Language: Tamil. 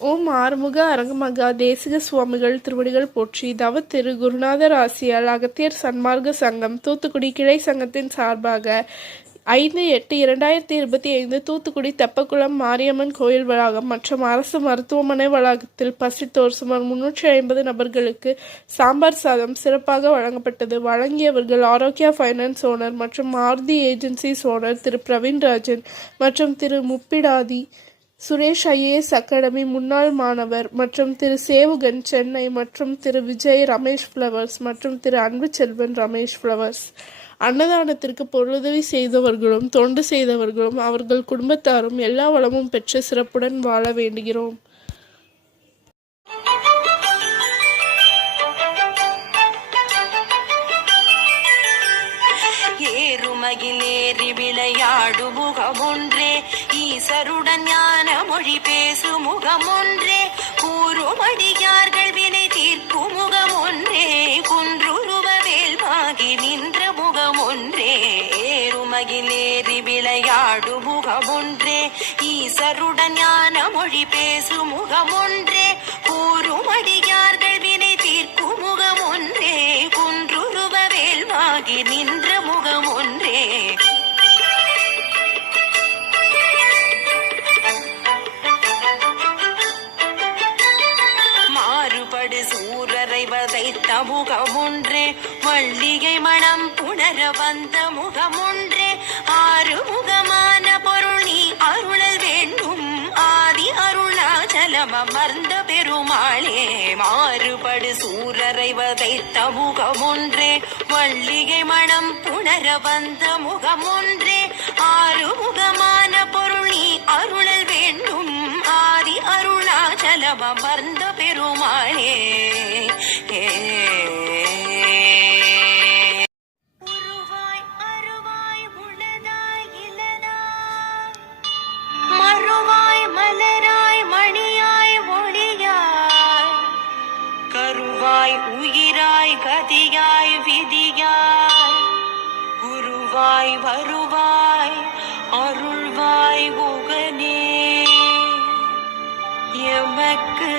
ஓம் ஆறுமுக அரங்கமகா தேசிக சுவாமிகள் திருவடிகள் போற்றி. தவ திரு குருநாதர் ஆசியால் அகத்தியர் சன்மார்க்க சங்கம் தூத்துக்குடி கிளை சங்கத்தின் சார்பாக 5/8/2025 தூத்துக்குடி தெப்பக்குளம் மாரியம்மன் கோயில் வளாகம் மற்றும் அரசு மருத்துவமனை வளாகத்தில் பசித்தோர் சுமார் 350 நபர்களுக்கு சாம்பார் சாதம் சிறப்பாக வழங்கப்பட்டது. வழங்கியவர்கள் ஆரோக்கியா ஃபைனான்ஸ் ஓனர் மற்றும் மாருதி ஏஜென்சிஸ் ஓனர் திரு பிரவீன்ராஜன் மற்றும் திரு முப்பிடாதி சுரேஷ் ஐஏஎஸ் அகாடமி முன்னாள் மாணவர் மற்றும் திரு சேவுகன் சென்னை மற்றும் திரு விஜய் ரமேஷ் ஃப்ளவர்ஸ் மற்றும் திரு அன்புச்செல்வன் ரமேஷ் ஃப்ளவர்ஸ். அன்னதானத்திற்கு பொருளுதவி செய்தவர்களும் தொண்டு செய்தவர்களும் அவர்கள் குடும்பத்தாரும் எல்லா வளமும் பெற்று சிறப்புடன் வாழ வேண்டுகிறோம். ஏறுமகிலேறி விளையாடு முகமொன்றே, ஈசருடன் ஞான மொழி பேசு முகமொன்றே, கூறுமடியார்கள் வினை தீர்க்கும் முகமொன்றே, குன்றுருவ வேல்வாகி நின்ற முகமொன்றே. ஏறுமகிலேறி விளையாடு முகமொன்றே, ஈசருடன் ஞான மொழி பேசு முகமொன்றே, கூறுமடியார்கள் வினை தீர்க்கும் முகமொன்றே, குன்றுருவ வேல்வாகி நின்ற முகமொன்றே. மாறுபடு சூரரை வதைத்த முகமொன்றே, வள்ளிகை மனம் புணர வந்த முகமொன்றே, ஆறுமுகமான பொருள் நீ அருளல் வேண்டும், ஆதி அருணாச்சலம் அமர்ந்த பெருமாளே. மாறுபடு சூரரை வதைத்த முகமொன்றே, வள்ளிகை மனம் புணர வந்த முகமொன்றே, ஆறுமுகமான பொருள் நீ அருளல் வேண்டும், ஆதி அருணாச்சலம் அமர்ந்த பெருமாளே. உயிராய் கதியாய் விதியாய் குருவாய் வருவாய் அருள்வாய் குகனே, எமக்கு